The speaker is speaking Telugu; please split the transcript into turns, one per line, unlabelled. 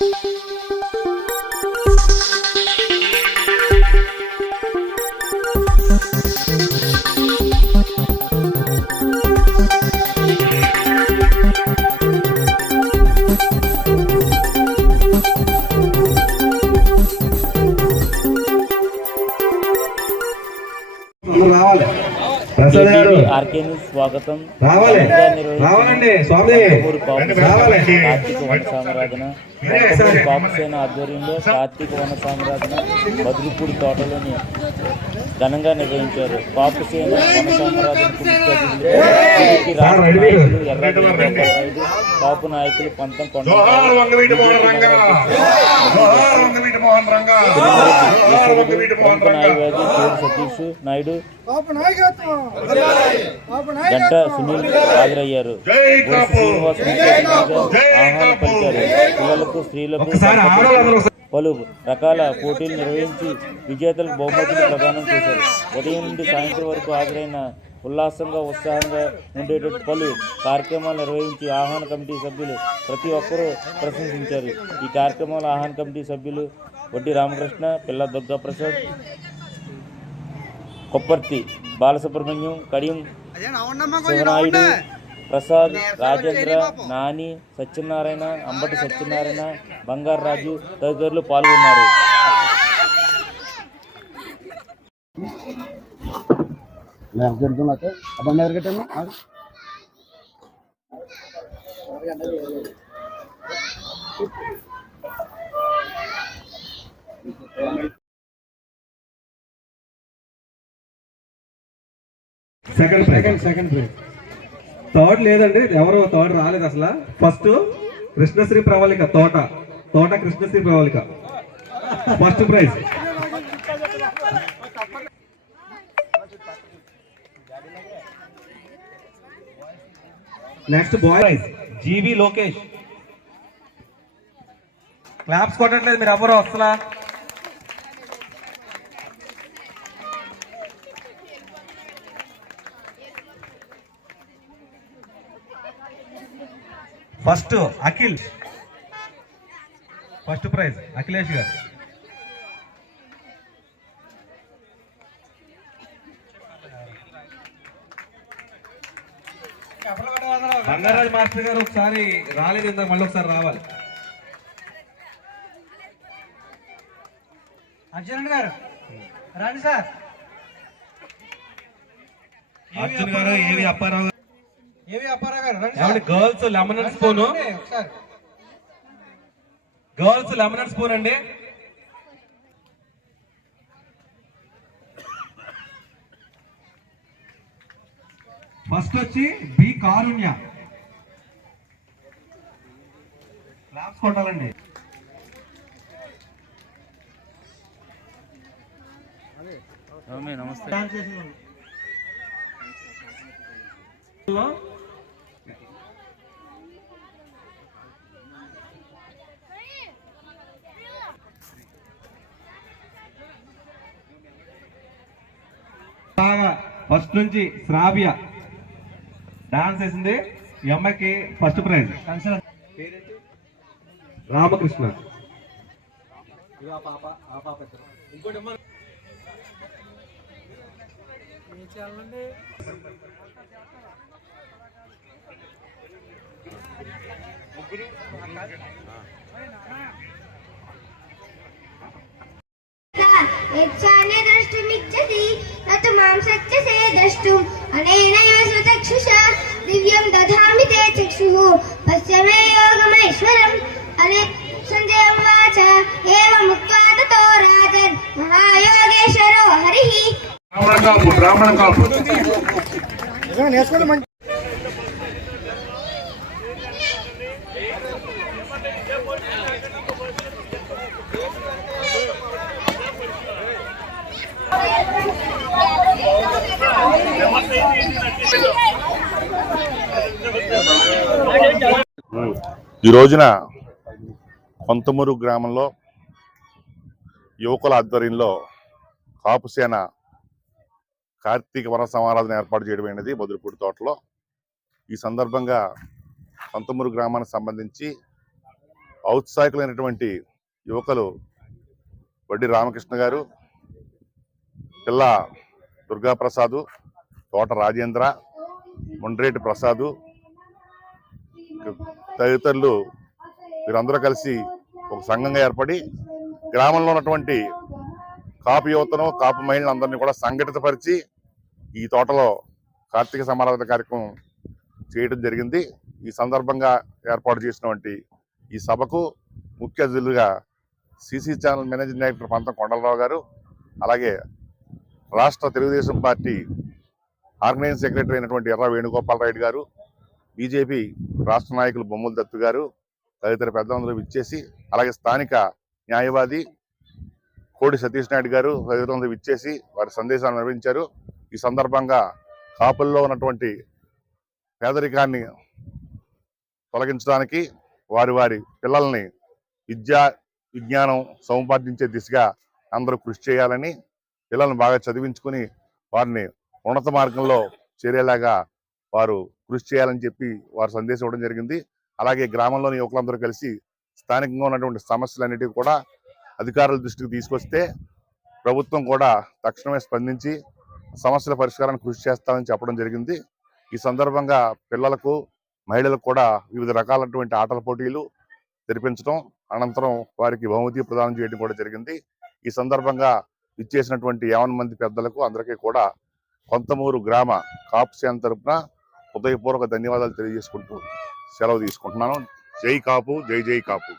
thank you
ఆర్కే న్యూస్ స్వాగతం కార్తీక వన సామరాధన కాపుసేన ఆధ్వర్యంలో కార్తీక వన సామరాధన బదులుపూడి తోటలోని ఘనంగా నిర్వహించారు. కాపుసేన వన టీడీపీ రాష్ట్ర నాయకులు పంతం కొండ సతీష్ నాయుడు.
పాప నాయకత్వం. పాప
గంట సునీల్ హాజరయ్యారు. శ్రీనివాస్ ఆహ్వానం. పలికారు. పిల్లలకు స్త్రీలకు పలు రకాల పోటీలు నిర్వహించి విజేతలకు బహుమతులు ప్రదానం చేశారు. ఉదయం నుండి సాయంత్రం వరకు హాజరైన ఉల్లాసంగా ఉత్సాహంగా ఉండేటట్టు పలు కార్యక్రమాలు నిర్వహించి ఆహ్వాన కమిటీ సభ్యులు ప్రతి ఒక్కరూ ప్రశంసించారు. ఈ కార్యక్రమంలో ఆహ్వాన కమిటీ సభ్యులు వడ్డీ రామకృష్ణ పిల్ల దుర్గా ప్రసాద్ కొప్పర్తి బాలసుబ్రహ్మణ్యం కడియం శివనాయుడు ప్రసాద్ రాజేంద్ర నాని సత్యనారాయణ అంబటి సత్యనారాయణ బంగారాజు తదితరులు పాల్గొన్నారు.
Second second second prize third లేదండి ఎవరు థర్డ్ రాలేదు అసలు. First Krishnasri Pravalika Thota. Thota Krishnasri Pravalika. First prize next boy prize G V Lokesh claps కొట్టట్లేదు మీరు ఎవరు అసలా? First Akhil. First prize Akhilesh గారు. బంగారాజు మాస్టర్ గారు ఒకసారి రాలేదు ఇందాక మళ్ళీ ఒకసారి రావాలి.
అర్జున్ గారు రండి సార్.
అర్జున్ గారు ఏవి అప్పారావు ఏమండి girls lemon and spoon? Girls lemon and spoon అండి. ఫస్ట్ వచ్చి బి కారుణ్య. క్లాప్స్ కొట్టాలండి.
స్వామి బాగా
ఫస్ట్ నుంచి శ్రావ్య. డాన్స్ వేసింది ఈ అమ్మాయికి ఫస్ట్ ప్రైజ్. రామకృష్ణ.
ఇంకోటి तत् मां शक्यसे से द्रष्टुम् अनेनैव स्वचक्षुषा दिव्यं दधामि ते चक्षुः पश्य मे योगमैश्वरम् अने सञ्जयमुवाच एवमुक्त्वा ततो राजन् महायोगेश्वरो हरिः
ब्राह्मणं कापु
ब्राह्मणं कापु
ఈ రోజున కొంతమూరు గ్రామంలో యువకుల ఆధ్వర్యంలో కాపుసేన కార్తీక వన సమారాధన ఏర్పాటు చేయడమైనది బదులుపూడి తోటలో. ఈ సందర్భంగా కొంతమూరు గ్రామానికి సంబంధించి ఔత్సాహికులైనటువంటి యువకులు వడ్డి రామకృష్ణ గారు పిల్ల దుర్గాప్రసాదు తోట రాజేంద్ర ముండ్రేటి ప్రసాదు తదితరులు వీరందరూ కలిసి ఒక సంఘంగా ఏర్పడి గ్రామంలో ఉన్నటువంటి కాపు యువతను కాపు మహిళలందరినీ కూడా సంఘటితపరిచి ఈ తోటలో కార్తీక సమారాధన కార్యక్రమం చేయడం జరిగింది. ఈ సందర్భంగా ఏర్పాటు చేసినటువంటి ఈ సభకు ముఖ్య అతిథులుగా సిసి ఛానల్ మేనేజింగ్ డైరెక్టర్ పంతం కొండలరావు గారు అలాగే రాష్ట్ర తెలుగుదేశం పార్టీ ఆర్గనైజింగ్ సెక్రటరీ అయినటువంటి ఎర్ర వేణుగోపాలరాయుడు గారు బీజేపీ రాష్ట్ర నాయకులు బొమ్మల దత్తు గారు తదితర పెద్దలందరూ విచ్చేసి అలాగే స్థానిక న్యాయవాది కోడి సతీష్ నాయుడు గారు తదితరులందరూ విచ్చేసి వారి సందేశాలు నిర్వహించారు. ఈ సందర్భంగా కాపుల్లో ఉన్నటువంటి పేదరికాన్ని తొలగించడానికి వారి వారి పిల్లల్ని విద్యా విజ్ఞానం సముపార్జించే దిశగా అందరూ కృషి చేయాలని పిల్లల్ని బాగా చదివించుకుని వారిని ఉన్నత మార్గంలో చేరేలాగా వారు కృషి చేయాలని చెప్పి వారు సందేశం ఇవ్వడం జరిగింది. అలాగే గ్రామంలోని యువకులందరూ కలిసి స్థానికంగా ఉన్నటువంటి సమస్యలన్నిటికీ కూడా అధికారుల దృష్టికి తీసుకొస్తే ప్రభుత్వం కూడా తక్షణమే స్పందించి సమస్యల పరిష్కారానికి కృషి చేస్తామని చెప్పడం జరిగింది. ఈ సందర్భంగా పిల్లలకు మహిళలకు కూడా వివిధ రకాలైనటువంటి ఆటల పోటీలు తెరిపించడం అనంతరం వారికి బహుమతి ప్రదానం చేయడం కూడా జరిగింది. ఈ సందర్భంగా ఇచ్చేసినటువంటి యావన్ మంది పెద్దలకు అందరికీ కూడా కొంతమూరు గ్రామ కాపు సేన తరపున హృదయపూర్వక ధన్యవాదాలు తెలియజేసుకుంటూ సెలవు తీసుకుంటున్నాను. జై కాపు జై జై కాపు.